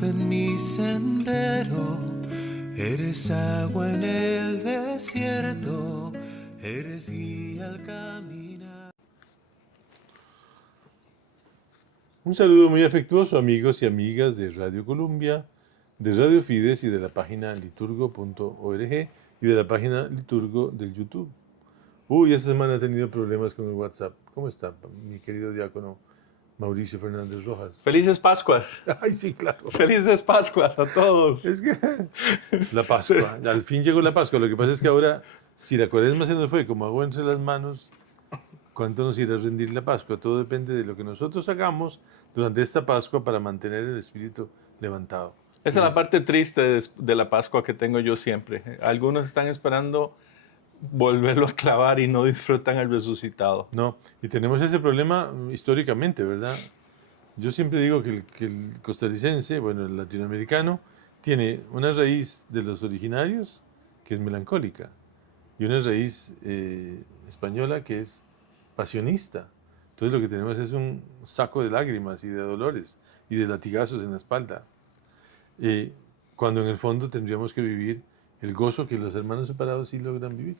luz en mi sendero, eres agua en el desierto, eres guía al caminar. Un saludo muy afectuoso, amigos y amigas de Radio Columbia, de Radio Fides y de la página liturgo.org y de la página Liturgo del YouTube. Esta semana he tenido problemas con el WhatsApp. ¿Cómo está, mi querido diácono Mauricio Fernández Rojas? Felices Pascuas. Ay, sí, claro. Felices Pascuas a todos. Es que la Pascua, al fin llegó la Pascua. Lo que pasa es que ahora, si la Cuaresma se nos fue como agua entre las manos, ¿cuánto nos irá a rendir la Pascua? Todo depende de lo que nosotros hagamos durante esta Pascua para mantener el espíritu levantado. Esa es la parte triste de la Pascua que tengo yo siempre. Algunos están esperando volverlo a clavar y no disfrutan al resucitado. No, y tenemos ese problema históricamente, ¿verdad? Yo siempre digo que el costarricense, bueno, el latinoamericano, tiene una raíz de los originarios que es melancólica y una raíz española que es pasionista. Entonces lo que tenemos es un saco de lágrimas y de dolores y de latigazos en la espalda. Cuando en el fondo tendríamos que vivir el gozo que los hermanos separados sí logran vivir.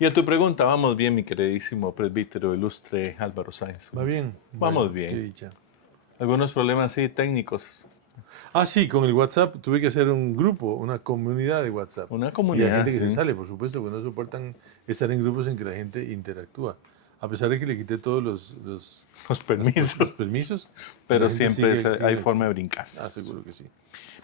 Y a tu pregunta, vamos bien, mi queridísimo presbítero ilustre Álvaro Sáenz. ¿Va bien? Vamos Bueno, bien. qué dicha. Algunos problemas sí técnicos. Sí, con el WhatsApp tuve que hacer un grupo, una comunidad de WhatsApp. Una Y comunidad. hay gente que sí. se sale, por supuesto, que no soportan estar en grupos en que la gente interactúa. A pesar de que le quité todos los permisos. la Pero gente siempre sigue- hay forma de brincarse. seguro que sí.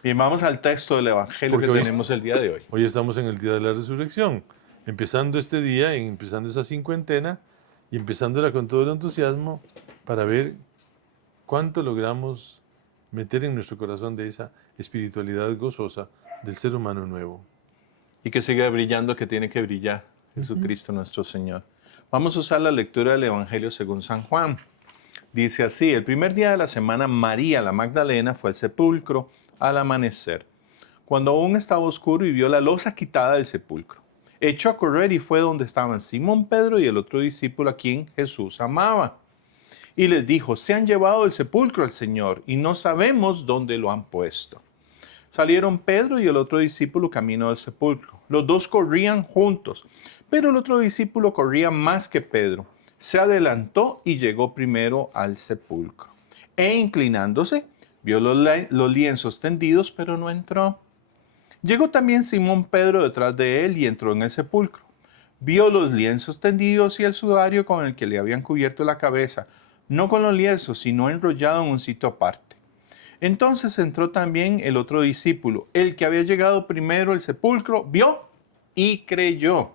Bien, vamos al texto del Evangelio Porque que hoy tenemos el día de hoy. Hoy estamos en el día de la resurrección, empezando este día, empezando esa cincuentena y empezándola con todo el entusiasmo para ver cuánto logramos meter en nuestro corazón de esa espiritualidad gozosa del ser humano nuevo. Y que siga brillando, que tiene que brillar Jesucristo nuestro Señor. Vamos a usar la lectura del Evangelio según San Juan. Dice así: el primer día de la semana, María la Magdalena fue al sepulcro al amanecer, cuando aún estaba oscuro, y vio la losa quitada del sepulcro. Echó a correr y fue donde estaban Simón Pedro y el otro discípulo a quien Jesús amaba. Y les dijo: se han llevado del sepulcro al Señor y no sabemos dónde lo han puesto. Salieron Pedro y el otro discípulo camino del sepulcro. Los dos corrían juntos, pero el otro discípulo corría más que Pedro. Se adelantó y llegó primero al sepulcro. E inclinándose, vio los lienzos tendidos, pero no entró. Llegó también Simón Pedro detrás de él y entró en el sepulcro. Vio los lienzos tendidos y el sudario con el que le habían cubierto la cabeza, no con los lienzos, sino enrollado en un sitio aparte. Entonces entró también el otro discípulo, el que había llegado primero al sepulcro, vio y creyó.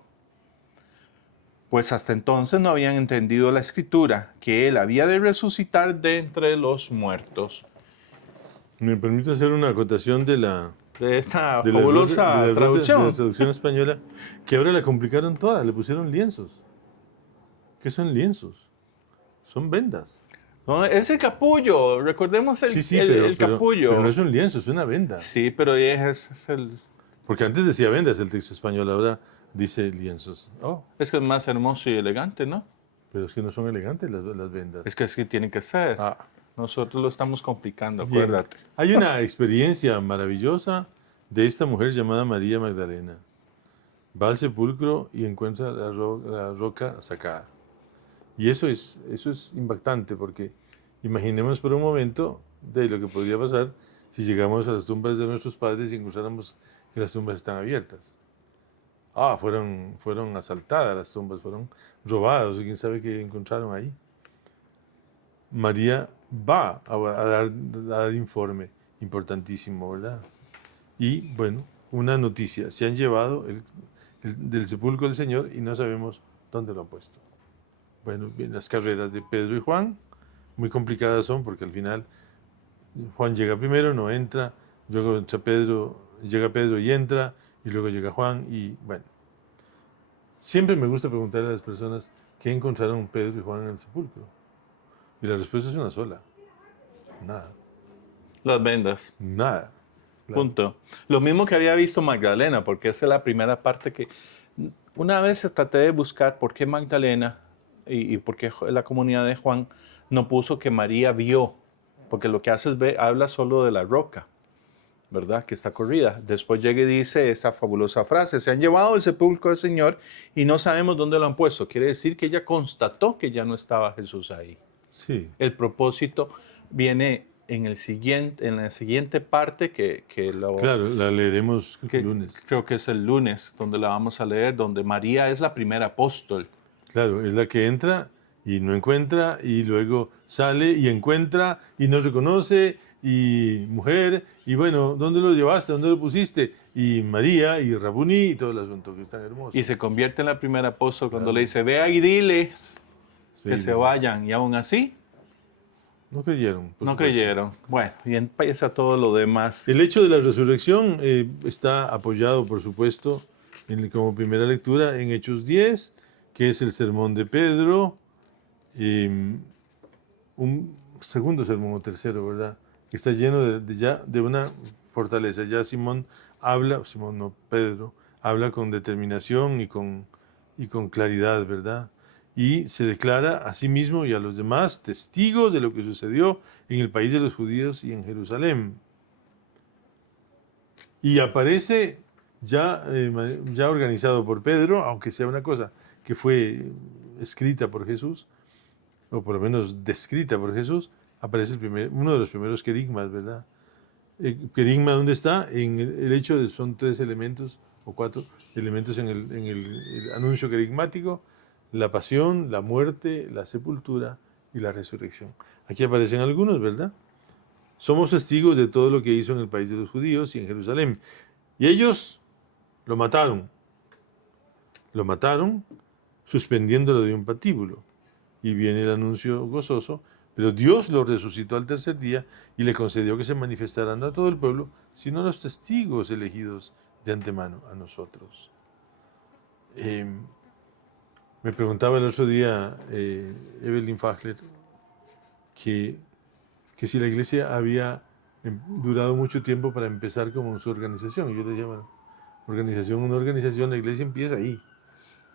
Pues hasta entonces no habían entendido la escritura, que él había de resucitar de entre los muertos. ¿Me permite hacer una acotación de esta la fabulosa traducción? de la traducción española, que ahora la complicaron toda, le pusieron lienzos. ¿Qué son lienzos? Son vendas. No, es el capullo, recordemos el capullo. Pero no es un lienzo, es una venda. Sí, pero es el... Porque antes decía vendas el texto español, ahora dice lienzos. Es que es más hermoso y elegante, ¿no? Pero es que no son elegantes las vendas. Es que tiene que ser. Nosotros lo estamos complicando, Bien. acuérdate. Hay una experiencia maravillosa de esta mujer llamada María Magdalena. Va al sepulcro y encuentra la roca sacada. Y eso es impactante, porque imaginemos por un momento de lo que podría pasar si llegamos a las tumbas de nuestros padres y encontráramos que las tumbas están abiertas. Fueron asaltadas las tumbas, fueron robadas, quién sabe qué encontraron ahí. María va a dar informe importantísimo, ¿verdad? Y bueno, una noticia: se han llevado del sepulcro del Señor y no sabemos dónde lo han puesto. Bueno, bien, las carreras de Pedro y Juan, muy complicadas son, porque al final Juan llega primero, no entra, luego llega Pedro y entra, y luego llega Juan, y bueno. Siempre me gusta preguntar a las personas qué encontraron Pedro y Juan en el sepulcro. Y la respuesta es una sola: nada. Las vendas. Nada. Claro. Punto. Lo mismo que había visto Magdalena, porque esa es la primera parte que... Una vez traté de buscar por qué Magdalena y por qué la comunidad de Juan no puso que María vio, porque lo que hace es habla solo de la roca. ¿verdad? Que está corrida. Después llega y dice esta fabulosa frase: se han llevado el sepulcro del Señor y no sabemos dónde lo han puesto. Quiere decir que ella constató que ya no estaba Jesús ahí. Sí, El propósito viene en la siguiente parte que claro, la leeremos el lunes. creo que es el lunes, donde la vamos a leer, donde María es la primera apóstol. Claro, es la que entra y no encuentra, y luego sale y encuentra y no reconoce, y mujer, y bueno, ¿dónde lo llevaste? ¿Dónde lo pusiste? Y María y Rabuni y todo el asunto, que es tan hermoso. Y se convierte en la primera apóstol cuando Claro. le dice: vea y diles que Sí, se vayan. Y aún así, No creyeron. por no supuesto. creyeron. Bueno, y empieza todo lo demás. El hecho de la resurrección está apoyado, por supuesto, como primera lectura en Hechos 10, que es el sermón de Pedro, un segundo sermón o tercero, ¿verdad? Que está lleno de una fortaleza. Ya Simón no, Pedro, habla con determinación y con claridad, ¿verdad? Y se declara a sí mismo y a los demás testigos de lo que sucedió en el país de los judíos y en Jerusalén. Y aparece ya organizado por Pedro, aunque sea una cosa que fue escrita por Jesús, o por lo menos descrita por Jesús, aparece uno de los primeros querigmas, ¿verdad? ¿Querigma dónde está? En el hecho de son 3 elementos o 4 elementos en el anuncio querigmático: la pasión, la muerte, la sepultura y la resurrección. Aquí aparecen algunos, ¿verdad? Somos testigos de todo lo que hizo en el país de los judíos y en Jerusalén. Y ellos lo mataron. Lo mataron suspendiéndolo de un patíbulo. Y viene el anuncio gozoso: pero Dios lo resucitó al tercer día y le concedió que se manifestaran no a todo el pueblo, sino a los testigos elegidos de antemano, a nosotros. Me preguntaba el otro día Evelyn Fachler que si la iglesia había durado mucho tiempo para empezar como su organización. Y yo le decía, bueno, una organización, la iglesia empieza ahí,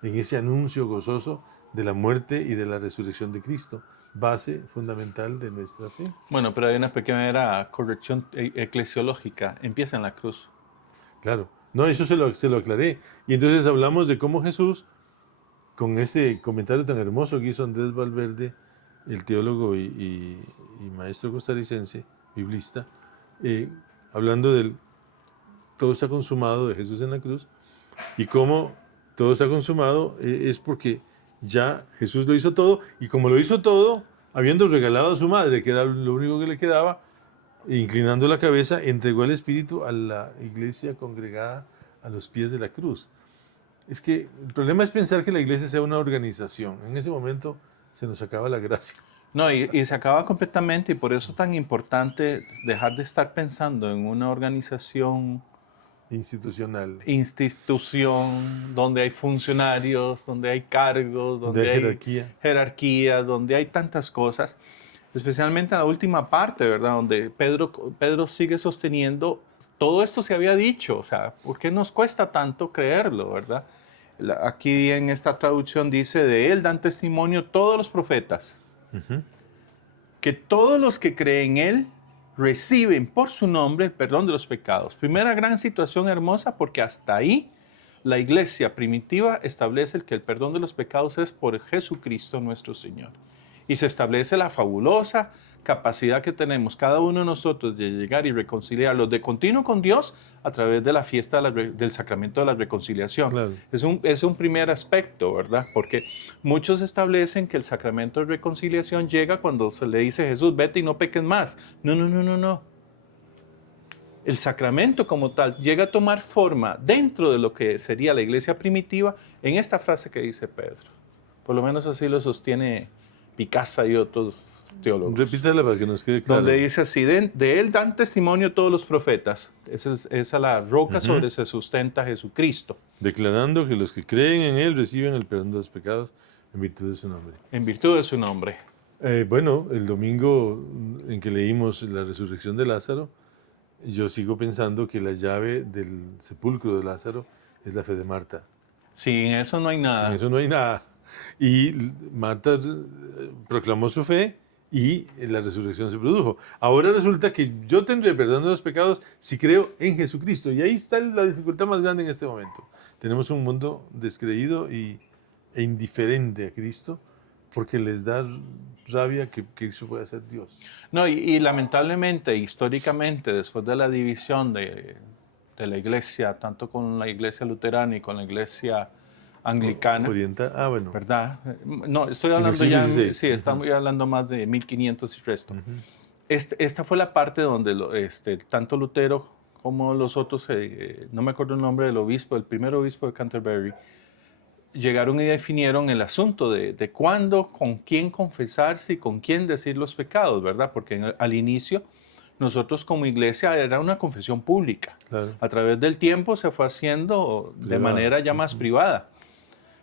en ese anuncio gozoso de la muerte y de la resurrección de Cristo, base fundamental de nuestra fe. Bueno, pero hay una pequeña corrección eclesiológica. Empieza en la cruz. Claro, no, eso se lo aclaré. Y entonces hablamos de cómo Jesús, con ese comentario tan hermoso que hizo Andrés Valverde, el teólogo y maestro costarricense, biblista, hablando del todo está consumado de Jesús en la cruz, y cómo todo está consumado es porque ya Jesús lo hizo todo, y como lo hizo todo, habiendo regalado a su madre, que era lo único que le quedaba, inclinando la cabeza, entregó el Espíritu a la iglesia congregada a los pies de la cruz. Es que el problema es pensar que la iglesia sea una organización. En ese momento se nos acaba la gracia. No, y se acaba completamente, y por eso es tan importante dejar de estar pensando en una organización, Institucional. institución, donde hay funcionarios, donde hay cargos, donde hay hay jerarquía, donde hay tantas cosas, especialmente en la última parte, ¿verdad? Donde Pedro sigue sosteniendo, todo esto se había dicho, o sea, ¿por qué nos cuesta tanto creerlo, verdad? Aquí en esta traducción dice: de él dan testimonio todos los profetas, que todos los que creen en él reciben por su nombre el perdón de los pecados. Primera gran situación hermosa, porque hasta ahí la iglesia primitiva establece que el perdón de los pecados es por Jesucristo nuestro Señor. Y se establece la fabulosa capacidad que tenemos cada uno de nosotros de llegar y reconciliarlos de continuo con Dios a través de la fiesta del sacramento de la reconciliación. Claro. Es un primer aspecto, ¿verdad? Porque muchos establecen que el sacramento de reconciliación llega cuando se le dice a Jesús: vete y no peques más. No. El sacramento como tal llega a tomar forma dentro de lo que sería la iglesia primitiva en esta frase que dice Pedro. Por lo menos así lo sostiene Picasa y otros teólogos. Repítala para que nos quede claro. Donde dice así: de él dan testimonio todos los profetas. Esa es la roca sobre se sustenta Jesucristo. Declarando que los que creen en él reciben el perdón de los pecados en virtud de su nombre. En virtud de su nombre. Bueno, el domingo en que leímos la resurrección de Lázaro, yo sigo pensando que la llave del sepulcro de Lázaro es la fe de Marta. Sin eso no hay nada. Sin eso no hay nada. Y Marta proclamó su fe y la resurrección se produjo. Ahora resulta que yo tendré perdón de los pecados si creo en Jesucristo. Y ahí está la dificultad más grande en este momento. Tenemos un mundo descreído e indiferente a Cristo porque les da rabia que Cristo pueda ser Dios. No, y lamentablemente, históricamente, después de la división de la iglesia, tanto con la iglesia luterana y con la iglesia anglicana, Bueno. ¿verdad? No, estoy En el hablando siglo ya, XVI. sí, estamos ya hablando más de 1500 y resto. Ujú. Esta fue la parte donde tanto Lutero como los otros, no me acuerdo el nombre del obispo, el primer obispo de Canterbury, llegaron y definieron el asunto de cuándo, con quién confesarse y con quién decir los pecados, ¿verdad? Porque al inicio nosotros como iglesia era una confesión pública. Claro. A través del tiempo se fue haciendo de Privada. manera ya más privada.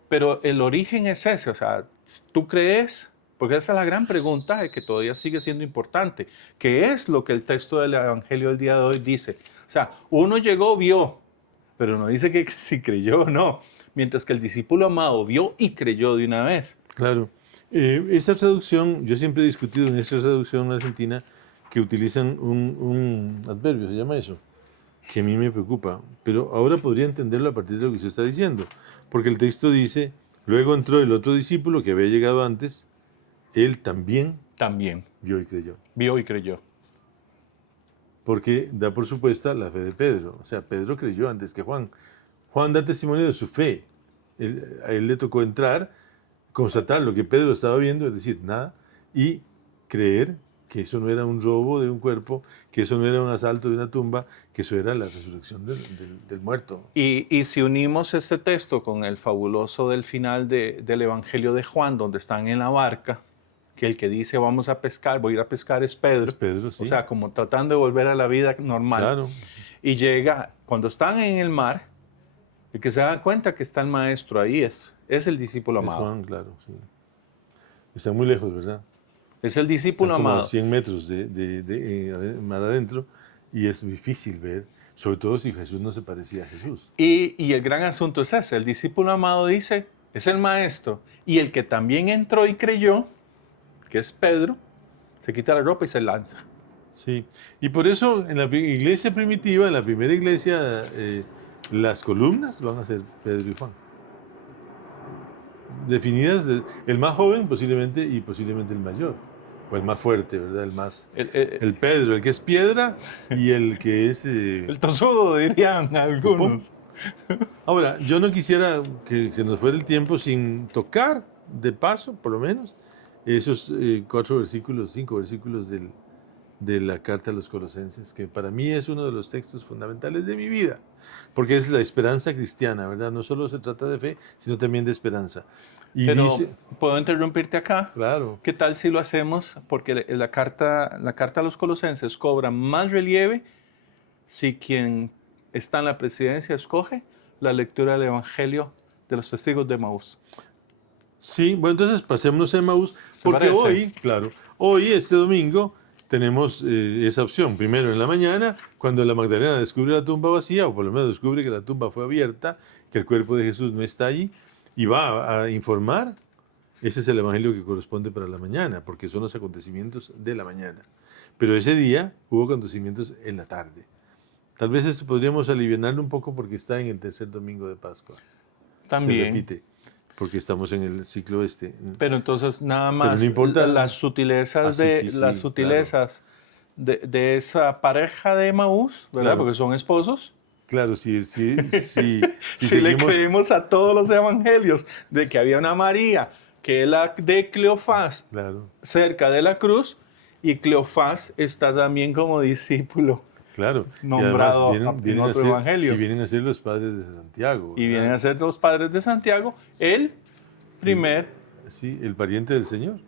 Pero el origen es ese, o sea, ¿tú crees? Porque esa es la gran pregunta que todavía sigue siendo importante. ¿Qué es lo que el texto del Evangelio del día de hoy dice? O sea, uno llegó, vio, pero no dice que si creyó o no. Mientras que el discípulo amado vio y creyó de una vez. Claro. Esta traducción, yo siempre he discutido en esta traducción argentina que utilizan un adverbio, se llama eso, que a mí me preocupa, pero ahora podría entenderlo a partir de lo que usted está diciendo, porque el texto dice, luego entró el otro discípulo que había llegado antes, él también Vio y creyó. Porque da por supuesta la fe de Pedro, o sea, Pedro creyó antes que Juan. Juan da testimonio de su fe. A él le tocó entrar, constatar lo que Pedro estaba viendo, es decir, nada, y creer que eso no era un robo de un cuerpo, que eso no era un asalto de una tumba, que eso era la resurrección del muerto. Y si unimos este texto con el fabuloso del final del Evangelio de Juan, donde están en la barca, que el que dice vamos a pescar, voy a ir a pescar es Pedro. Es Pedro, sí. O sea, como tratando de volver a la vida normal. Claro. Y llega, cuando están en el mar, el que se da cuenta que está el maestro ahí es el discípulo Es amado. Juan, claro, sí. Está muy lejos, ¿verdad? Es el discípulo Están como amado. a 100 metros de mar adentro y es difícil ver, sobre todo si Jesús no se parecía a Jesús. Y el gran asunto es ese, el discípulo amado dice, es el maestro, y el que también entró y creyó, que es Pedro, se quita la ropa y se lanza. Sí, y por eso en la iglesia primitiva, en la primera iglesia, las columnas van a ser Pedro y Juan. Definidas, el más joven posiblemente y posiblemente el mayor, o el más fuerte, ¿verdad? El Pedro, el que es piedra y el que es... el tosudo, dirían algunos. Ahora, yo no quisiera que se nos fuera el tiempo sin tocar, de paso, por lo menos, esos 5 versículos de la carta a los Colosenses, que para mí es uno de los textos fundamentales de mi vida, porque es la esperanza cristiana, ¿verdad? No solo se trata de fe, sino también de esperanza. Y Pero, dice, ¿puedo interrumpirte acá? claro, ¿Qué tal si lo hacemos? Porque la carta a los Colosenses cobra más relieve si quien está en la presidencia escoge la lectura del Evangelio de los testigos de Emaús. sí, bueno, entonces pasémonos a Emaús, porque parece? hoy, claro, hoy, este domingo, tenemos esa opción. Primero en la mañana, cuando la Magdalena descubre la tumba vacía, o por lo menos descubre que la tumba fue abierta, que el cuerpo de Jesús no está allí, y va a informar. Ese es el evangelio que corresponde para la mañana, porque son los acontecimientos de la mañana. Pero ese día hubo acontecimientos en la tarde. Tal vez esto podríamos aliviarlo un poco porque está en el tercer domingo de Pascua. También. Se repite, porque estamos en el ciclo este. Pero entonces nada más no importa las sutilezas, de esa pareja de Emaús, ¿verdad? Claro. Porque son esposos. Claro, si Si le seguimos, creemos a todos los evangelios de que había una María, que es la de Cleofás, claro, cerca de la cruz, y Cleofás está también como discípulo claro. nombrado Y además en otro evangelio. Y vienen a ser los padres de Santiago. Y ¿verdad? vienen a ser los padres de Santiago, el primer. Sí, el pariente del Señor.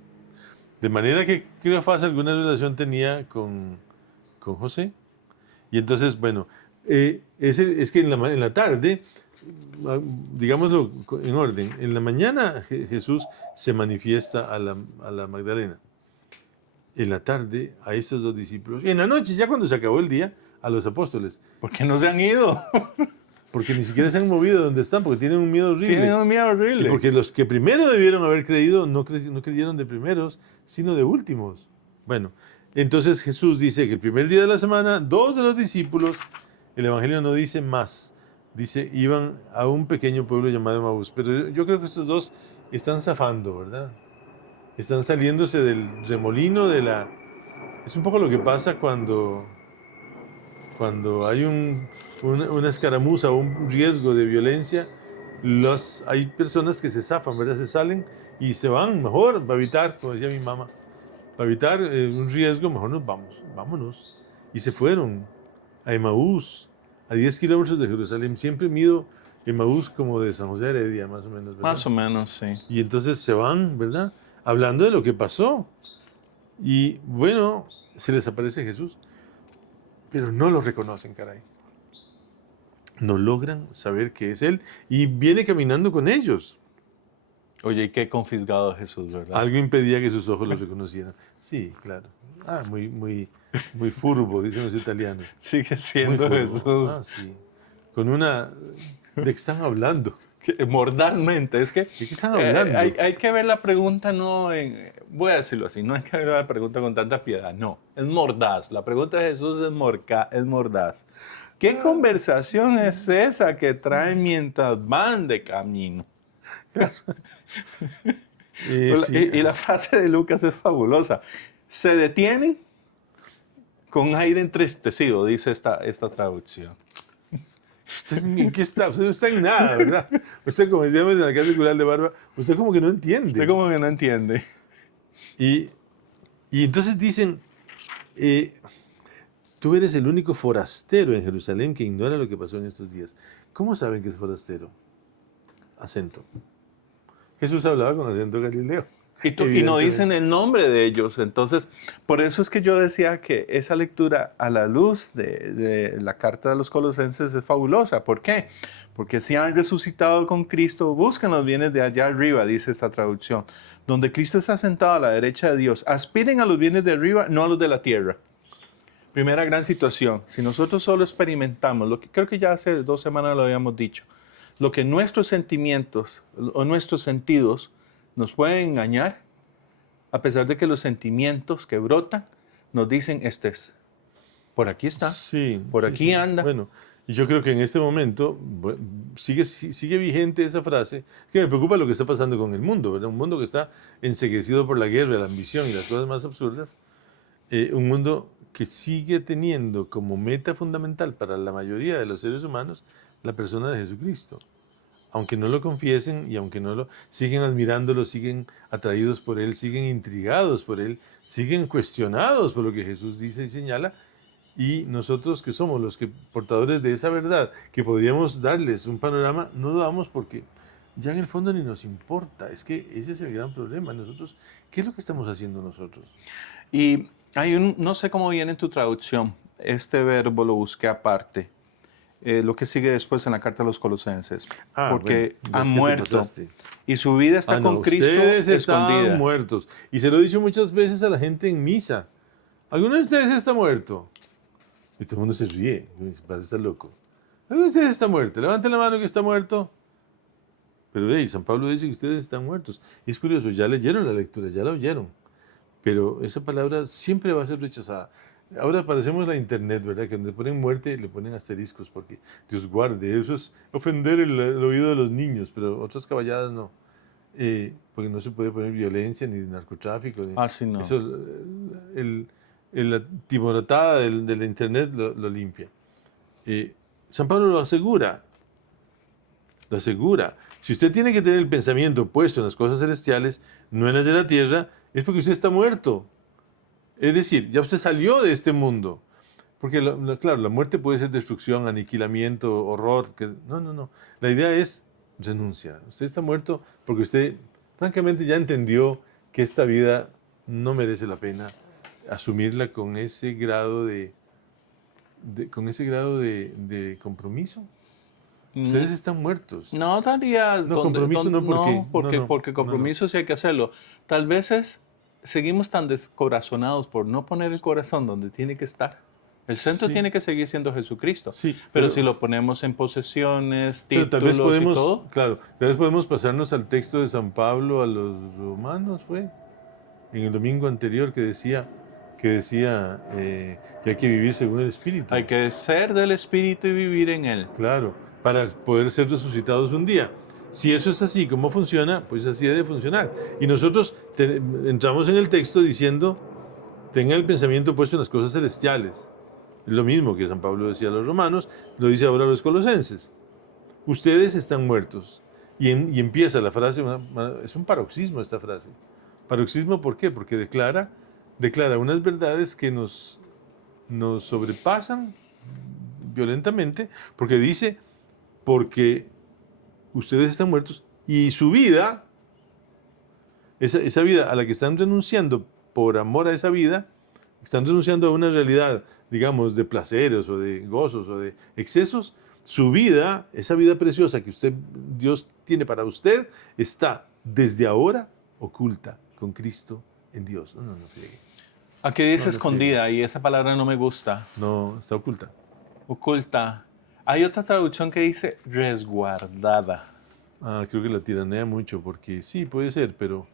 De manera que Cleofás alguna relación tenía con José. Y entonces, bueno, es que en la tarde, digámoslo en orden, en la mañana Jesús se manifiesta a la Magdalena. En la tarde a estos dos discípulos. Y en la noche, ya cuando se acabó el día, a los apóstoles. ¿Por qué no se han ido? porque ni siquiera se han movido de donde están, porque tienen un miedo horrible. Tienen un miedo Y horrible. porque los que primero debieron haber creído no creyeron de primeros, sino de últimos. Bueno, entonces Jesús dice que el primer día de la semana, 2 de los discípulos, el Evangelio no dice más, dice, iban a un pequeño pueblo llamado Emaús. Pero yo creo que estos 2 están zafando, ¿verdad? Están saliéndose del remolino de la... Es un poco lo que pasa cuando hay una escaramuza o un riesgo de violencia, hay personas que se zafan, ¿verdad? Se salen y se van, mejor, para evitar, como decía mi mamá, para evitar un riesgo, mejor vámonos. Y se fueron a Emaús, a 10 kilómetros de Jerusalén. Siempre mido Emaús como de San José de Heredia, más o menos, ¿verdad? Más o menos, sí. Y entonces se van, ¿verdad? Hablando de lo que pasó. Y bueno, se les aparece Jesús, pero no lo reconocen, caray. No logran saber que es Él y viene caminando con ellos. Oye, y qué confisgado Jesús, ¿verdad? Algo impedía que sus ojos lo reconocieran. Sí, claro. Muy furbo, dicen los italianos. Sigue Muy siendo furbo. Jesús. Sí. Con una... ¿De qué están hablando? Mordazmente, es que ¿De qué están hablando? hay que ver la pregunta voy a decirlo así, no hay que ver la pregunta con tanta piedad, no, es mordaz, la pregunta de Jesús es mordaz. ¿Qué conversación es esa que traen mientras van de camino? Sí. Y la frase de Lucas es fabulosa, se detienen con aire entristecido, dice esta traducción. ¿Usted en qué está? Usted no está en nada, ¿verdad? Usted, como decíamos en la clase cultural de Barba, usted como que no entiende. Usted como que no entiende. Y entonces dicen, tú eres el único forastero en Jerusalén que ignora lo que pasó en estos días. ¿Cómo saben que es forastero? Acento. Jesús hablaba con acento galileo. Y no Evidentemente. dicen el nombre de ellos. Entonces, por eso es que yo decía que esa lectura a la luz de la carta de los Colosenses es fabulosa. ¿Por qué? Porque si han resucitado con Cristo, buscan los bienes de allá arriba, dice esta traducción. Donde Cristo está sentado a la derecha de Dios. Aspiren a los bienes de arriba, no a los de la tierra. Primera gran situación. Si nosotros solo experimentamos, lo que creo que ya hace 2 semanas lo habíamos dicho, lo que nuestros sentimientos o nuestros sentidos nos pueden engañar, a pesar de que los sentimientos que brotan nos dicen, por aquí está, Sí, por sí, aquí sí. anda. Bueno, y yo creo que en este momento sigue vigente esa frase. Es que me preocupa lo que está pasando con el mundo, ¿verdad? Un mundo que está enceguecido por la guerra, la ambición y las cosas más absurdas. Un mundo que sigue teniendo como meta fundamental para la mayoría de los seres humanos la persona de Jesucristo. Aunque no lo confiesen y aunque no lo siguen admirándolo, siguen atraídos por Él, siguen intrigados por Él, siguen cuestionados por lo que Jesús dice y señala. Y nosotros que somos los que portadores de esa verdad, que podríamos darles un panorama, no lo damos porque ya en el fondo ni nos importa. Es que ese es el gran problema. Nosotros, ¿qué es lo que estamos haciendo nosotros? Y hay no sé cómo viene en tu traducción, este verbo lo busqué aparte. Lo que sigue después en la carta a los Colosenses, porque bueno, han es que te muerto pasaste. y su vida está con Cristo ustedes escondida. están muertos. Y se lo he dicho muchas veces a la gente en misa. ¿Alguno de ustedes está muerto? Y todo el mundo se ríe. Mi padre está loco. ¿Alguno de ustedes está muerto? Levanten la mano que está muerto. Pero San Pablo dice que ustedes están muertos. Y es curioso, ya leyeron la lectura, ya la oyeron. Pero esa palabra siempre va a ser rechazada. Ahora parecemos la internet, ¿verdad? Que donde ponen muerte le ponen asteriscos porque Dios guarde. Eso es ofender el oído de los niños, pero otras caballadas no. Porque no se puede poner violencia ni narcotráfico. Sí, no. Eso, la timoratada de la internet lo limpia. San Pablo lo asegura. Lo asegura. Si usted tiene que tener el pensamiento puesto en las cosas celestiales, no en las de la tierra, es porque usted está muerto. Es decir, ya usted salió de este mundo. Porque, claro, la muerte puede ser destrucción, aniquilamiento, horror. No. La idea es renuncia. Usted está muerto porque usted, francamente, ya entendió que esta vida no merece la pena asumirla con ese grado de compromiso. Ustedes están muertos. No daría... No, compromiso no, porque compromiso sí hay que hacerlo. Tal vez seguimos tan descorazonados por no poner el corazón donde tiene que estar. El centro Sí. tiene que seguir siendo Jesucristo. Sí, pero si lo ponemos en posesiones, Pero títulos tal vez podemos, y todo, claro, tal vez podemos pasarnos al texto de San Pablo a los romanos, fue, en el domingo anterior que decía que hay que vivir según el Espíritu. hay que ser del Espíritu y vivir en Él. Claro, para poder ser resucitados un día. Si eso es así, ¿cómo funciona? Pues así debe funcionar. Y nosotros entramos en el texto diciendo, tengan el pensamiento puesto en las cosas celestiales. Es lo mismo que San Pablo decía a los romanos, lo dice ahora a los colosenses. Ustedes están muertos. Y empieza la frase, es un paroxismo esta frase. Paroxismo, ¿por qué? Porque declara unas verdades que nos sobrepasan violentamente, porque dice, porque ustedes están muertos y su vida, esa vida a la que están renunciando por amor a esa vida, están renunciando a una realidad, digamos, de placeres o de gozos o de excesos, su vida, esa vida preciosa que Dios tiene para usted, está desde ahora oculta con Cristo en Dios. No friegue. Aquí dice No, escondida y esa palabra no me gusta. No, está oculta. Oculta. Hay otra traducción que dice resguardada. Creo que la tiranea mucho, porque sí, puede ser, pero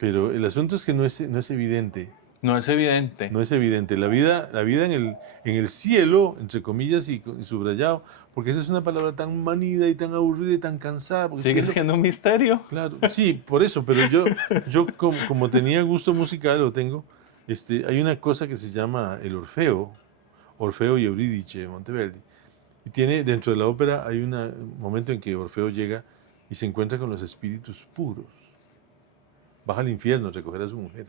el asunto es que no es evidente. No es evidente. No es evidente. La vida en el cielo, entre comillas y subrayado, porque esa es una palabra tan manida y tan aburrida y tan cansada. Porque Sigue siendo un misterio. Claro, sí, por eso, pero yo como tenía gusto musical, lo tengo, hay una cosa que se llama el Orfeo y Eurídice de Monteverdi. Y dentro de la ópera hay un momento en que Orfeo llega y se encuentra con los espíritus puros. Baja al infierno a recoger a su mujer.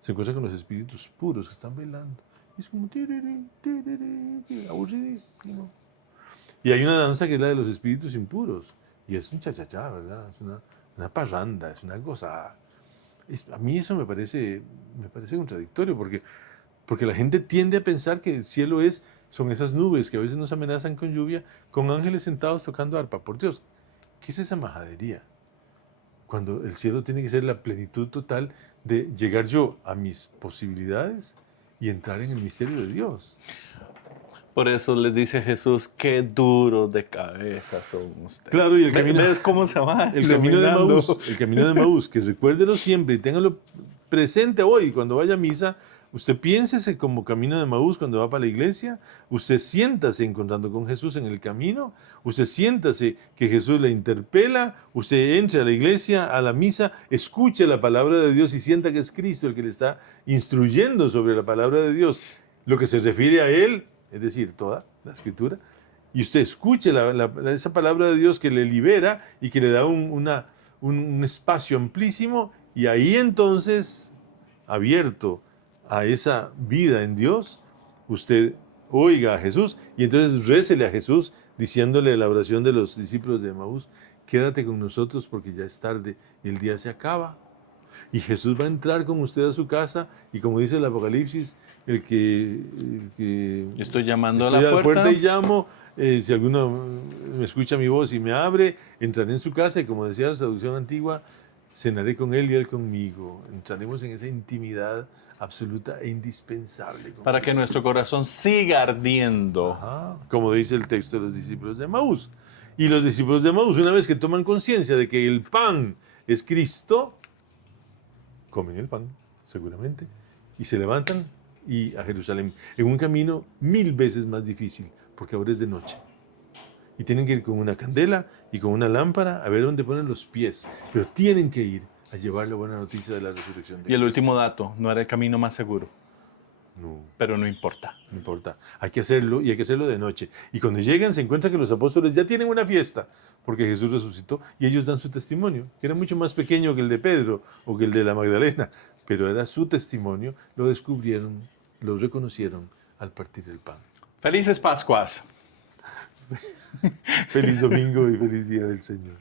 Se encuentra con los espíritus puros que están bailando. Y es como aburridísimo. Y hay una danza que es la de los espíritus impuros. Y es un cha-cha-cha, ¿verdad? Es una parranda, es una gozada. A mí eso me parece contradictorio, porque la gente tiende a pensar que el cielo son esas nubes que a veces nos amenazan con lluvia, con ángeles sentados tocando arpa. Por Dios, ¿qué es esa majadería? Cuando el cielo tiene que ser la plenitud total de llegar yo a mis posibilidades y entrar en el misterio de Dios. Por eso les dice Jesús, qué duro de cabeza son ustedes. Claro, y el camino, ¿Ves cómo se va? el camino de iluminando? Maús, que recuérdelo siempre y téngalo presente hoy. Cuando vaya a misa, usted piénsese como camino de Maús cuando va para la iglesia, usted siéntase encontrando con Jesús en el camino, usted siéntase que Jesús le interpela, usted entre a la iglesia, a la misa, escuche la palabra de Dios y sienta que es Cristo el que le está instruyendo sobre la palabra de Dios, lo que se refiere a Él, es decir, toda la Escritura, y usted escuche esa palabra de Dios que le libera y que le da un espacio amplísimo, y ahí entonces, abierto a esa vida en Dios, usted oiga a Jesús y entonces récele a Jesús diciéndole la oración de los discípulos de Emaús, quédate con nosotros porque ya es tarde y el día se acaba. Y Jesús va a entrar con usted a su casa y como dice el Apocalipsis, el que Estoy llamando estoy a la puerta. y llamo, si alguno me escucha mi voz y me abre, entraré en su casa y como decía la traducción antigua, cenaré con él y él conmigo. Entraremos en esa intimidad absoluta e indispensable. Para que nuestro corazón siga ardiendo. Ajá, como dice el texto de los discípulos de Emaús. Y los discípulos de Emaús, una vez que toman conciencia de que el pan es Cristo, comen el pan, seguramente, y se levantan y a Jerusalén, en un camino 1000 veces más difícil, porque ahora es de noche. Y tienen que ir con una candela y con una lámpara a ver dónde ponen los pies, pero tienen que ir a llevar la buena noticia de la resurrección de Y el Cristo. último dato, no era el camino más seguro, No, pero no importa. no importa, hay que hacerlo y hay que hacerlo de noche. Y cuando llegan se encuentran que los apóstoles ya tienen una fiesta, porque Jesús resucitó y ellos dan su testimonio, que era mucho más pequeño que el de Pedro o que el de la Magdalena, pero era su testimonio, lo descubrieron, lo reconocieron al partir el pan. Felices Pascuas. Feliz domingo y feliz día del Señor.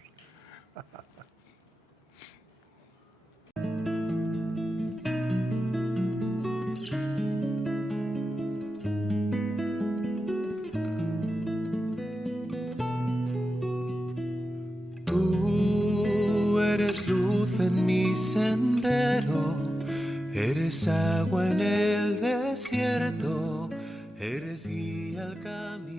Tú eres luz en mi sendero, eres agua en el desierto, Eres guía al camino.